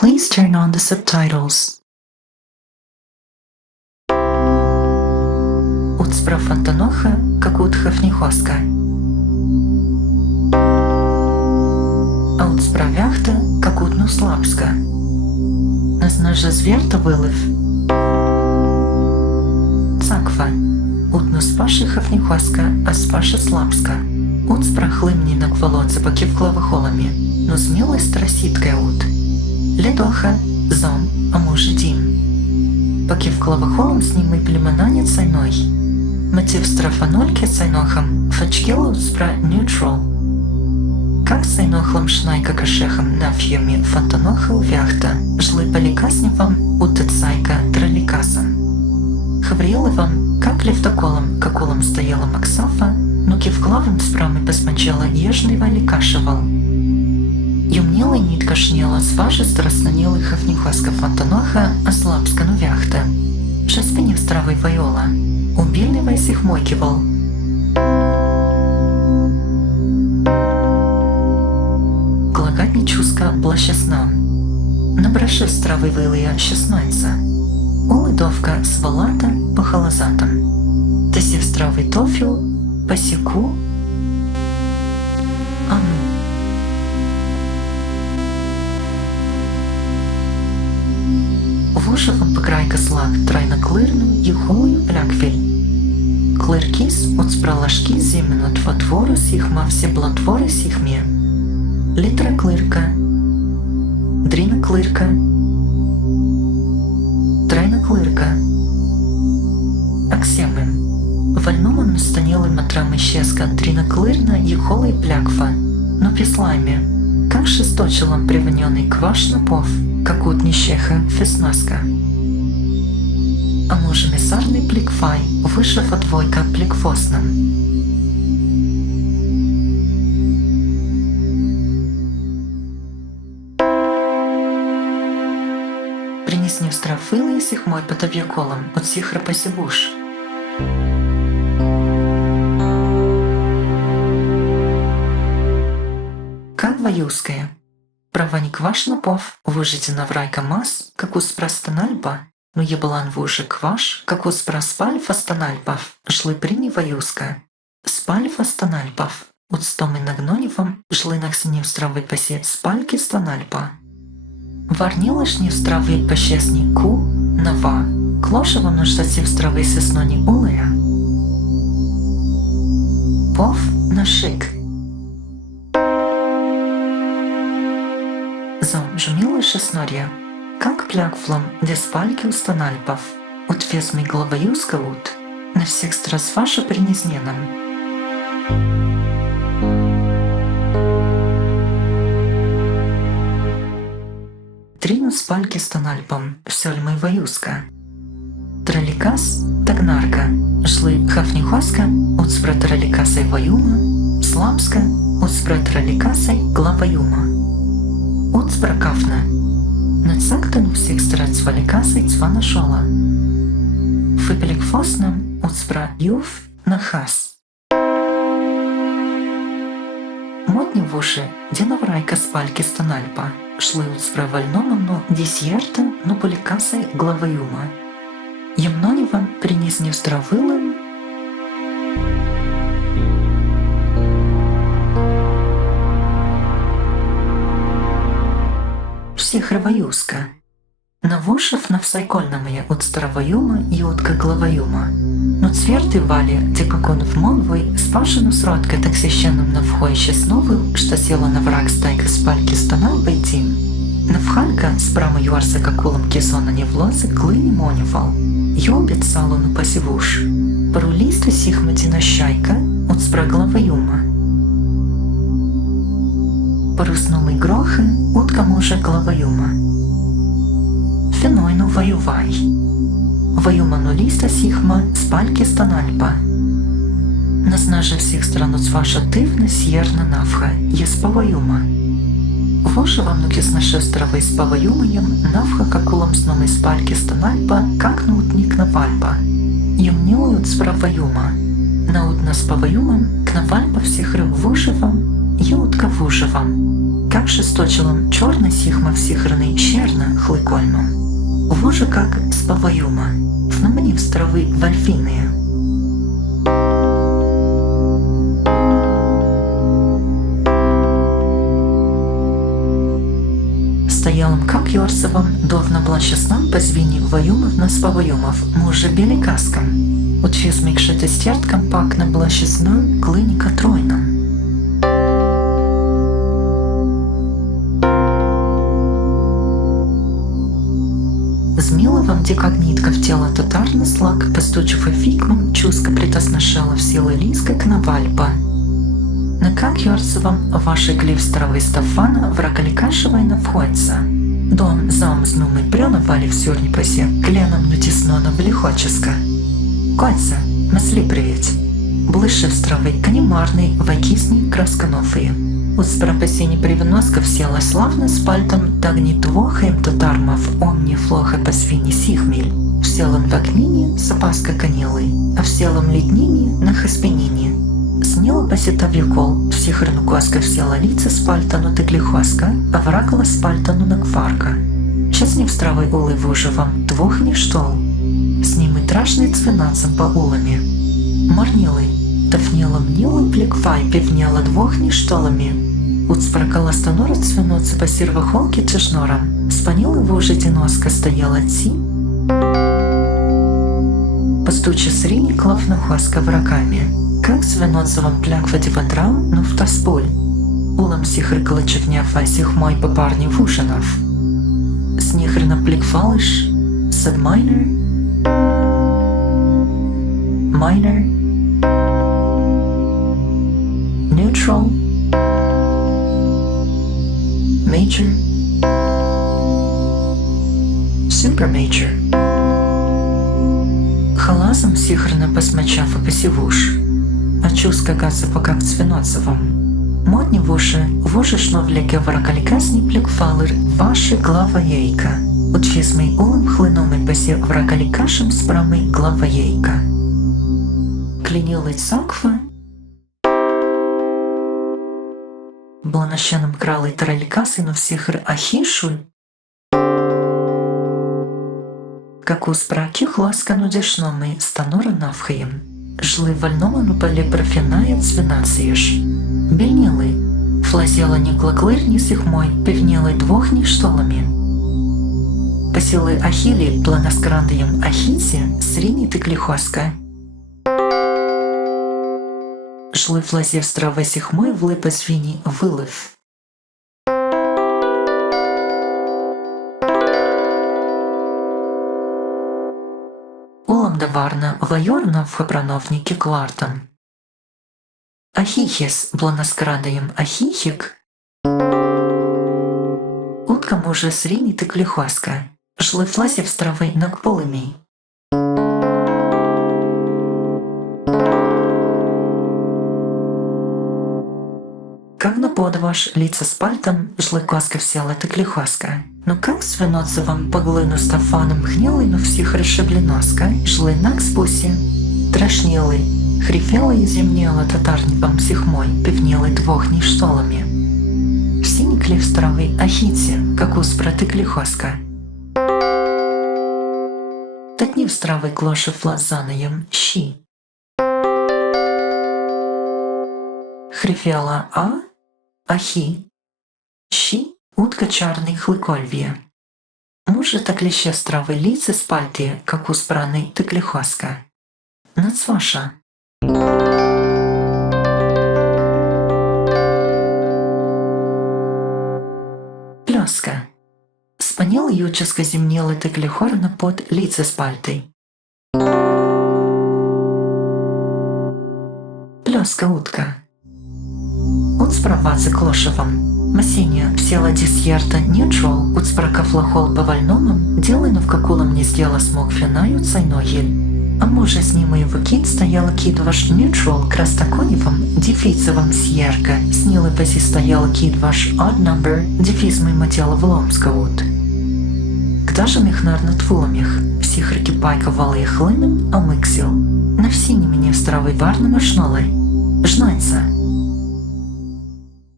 Please turn on the subtitles. Уцпра фантаноха, какут хафнихоска. Уцпра вяхта, какут нуслапска. Назнажа зверта вылыв. Цаква. Утну спаши хафнихоска, а спаши слапска. Уцпра хлымни на квалоце покивклава холами. Но смелость троситкая ут. Ледоха, зон, а може дим. Покивклава холом с ним и племенанец сайной. Мотив страфанольки сайнохам, фачкела уцпра neutral. Как сайнохлам шнайка кашехам нафьями фантаноха увяхта, жлы поликасневам утыцайка троликасом. Хавриеловам, как левтоколом, какулом стояла Максафа, но кивклавым спрамы посмочала ежный валикашевал. Юмнелый нитка шнела сважи страстнанелый хафнихаска фантаноха, а слабска нувяхта. Шеспини в стравой вайола, убильный вайсих мойкивал. Глагатни чуска блащасна. Набраши стравой вылыя 16. Улыдовка свалата по халазатам. Тасив стравой тофил, посеку, ану. Вошевом покрайка слаг трайноклырну ехолою пляквель. Клыркис уцпралашки зименно твотвору сихма все блатворы сихме. Литра клырка, дрина клырка, трайна клырка. Аксемы. Вольноман настанелый матрам исчезка дрина клырна ехолой пляква, но пислами, как шесточелом привненный кваш напов. Как от нищеха феснаска. А може месарный пликфай, вышев от двойка пликфосном. Принесни в страфылы и сихмой потовьяколом от сихра посевуш. Как ваюская. Правань кваш напов, выжите наврайка мас, как успростанальба, но ебалан вужи кваш, как успроспаль фастанальбав, шлы прини ваюска. Спаль фастанальбав, утстомы нагнонивам, шлы наксини в стравы пасе спальки станальба. Варнилашни в стравы пашесни ку, нава, клошева нуждати в стравы сеснони улая. Пов на шик. Зон жмила шеснорья, как плякфлом, где спальки устанальбав, утвез ми главаюска лут, на всех страз ваша принезненам. Трину спальки станальбом, все ли мы ваюска. Троликас, тагнарка, шлы хафнихоска, утспра троликасай ваюма, слабска, утспра троликасай главаюма. Уцпра кафна. Нацактан у всех страт сваликаса и цва нашола. Фыпелик фосном уцпра юв нахас. Модни в уши, где наврайка спальки станальпа. Шлы уцпра вольномом, но десьерта, но поликасай главаюма. Емнони вам принесни стравылым. Всех раваюска. Навошев на всайкольномые от староваюма и от главаюма. Но цверты вали, те как он в монвой, спашену сродка так священным на вхой честновыл, что села на враг стайка спальки станал байтим. Навхалька справа юарса какулом кисона не влозе клыни монивал. Йобит салону посевуш. Парулиста сихматина щайка от спра главаюма. Поруснули грохи, утка може главаюма. Фенойну ваювай. Ваюману листа сихма, спальки станальба. Назнаже всех стран от сваша тывна сьерна навха, еспаваюма. Воже вам нуки с нашей стравой спаваюмаем, навха какулом сном из спальки станальба, как наутник навальба. Юмнилуют справаюма. Наутна спаваюмам, к навальба всех рыб вожевам, Ютка вужевам, как шесточелом черный сихма всихрный щерн Гликольмом. Вуже как спаваюма, внаменив строви вальфиния. Стоялым как Йорсовым довно блащеснам позвіні ваюмов на спаваюмов муже білі каскам. Учіз мікшити стярткам пак на блащесною клиніка тройном. Змиловым декогнитка в тело татарный слаг, постучив и фикмом, чуска притосношала в силы лиска к навальпа. На как Йорсовом ваши клив старовой Стафана вракаликашевой навходится. Дом зам знумый прёнавали в сюрнипасе, кленом нутиснона велихоческа. Котца, мысли привет. Ближе в стравы канимарный, вакисный, красканофые. Успрапасени привноска всела славно с пальтом тагни двохаем татармов омни флоха по свине сихмель. В селом вакнине запаска канилы, а в селом леднине на хаспенине. Сняла посетовикол, всех рынукоска всела лица с пальтану теклихоска, а вракала с пальтану на кварка. Час не в стравой улы выживам, двох не штол. С ним и трашный цвинацем по улами. Марнилы, тафнела мнила плекфай, певнела двох не штолами. Уцпракала станора цвиноцы по сервохолке чешнором. Спанилы в ужите носка стояла ци. Постуча срини клав на хоска врагами. Как свиноцевом пляквати вадрал, но в тасполь. Улам сихр клачевня фасих мой попарни вушинов. Снихрна плекфалыш, сад майнер, minor, neutral, major, supermajor. Халазом сихрно посмачав и посевуш, а чуска газа пока в цвиноцевом. Модни вуши шновляке вракаликасни плекфалыр ваши глава ейка. Учизмей улым хлыном и посе вракаликашем спрамой глава ейка. Клинилы цаква, бланащаном кралой тараликасы, но всех ахишуль, как у спраких ласкану дешномы станора навхаем, жлы вольнома ну поле профиная цвинациеш. Бельнилы, флазела не глаклыр ни сих мой, певнилы двох ни штолами. Посилы ахили планоскрандием ахите, срини теклихоска. Жли флазів страви сіхмой в липа свіні вилив. Улам даварна вайорна в хапрановніки клартам. Ахіхіс бланаскрадаєм ахіхік. Утка може сріні текліхоска. Жли флазів страви накполимій. Как на подваш лица с пальтом жлы коска всела теклихоска. Но как с виноцевым по глину стафаном хнелый, но всех расшибленоска, жлы нак спуси. Трошнелый, хрипела и земнела татарником сихмой, певнелый двох ништолами. Все никли в стравы ахите, как успра теклихоска. Татни в стравы клоши флазанаем щи. Хрипела ахи, щи, утка чарный хлыкольве. Може так лище стравы лица с пальти, как у спраной теклихоска. Нацваша. Плёска. Спанел юческа земнела теклихорна под лица с пальтой. Плёска утка. Уцправацы клошевом. Масения всела дисьерта нечел, уцпракафлахол по вольномам, делайно в какулом не сделала смог финаю цайногель. А може с ним и выкид стояла кидваш нечел крастаконевом, дефицевом сьерка, снилы поси стояла кидваш odd number, дефизмой матела в ломскаут. Когда же мехнар над фуломих, всех рекипайка валы хлыном, а мыксил. На все не меня стравой варным и шнолой. Жнается.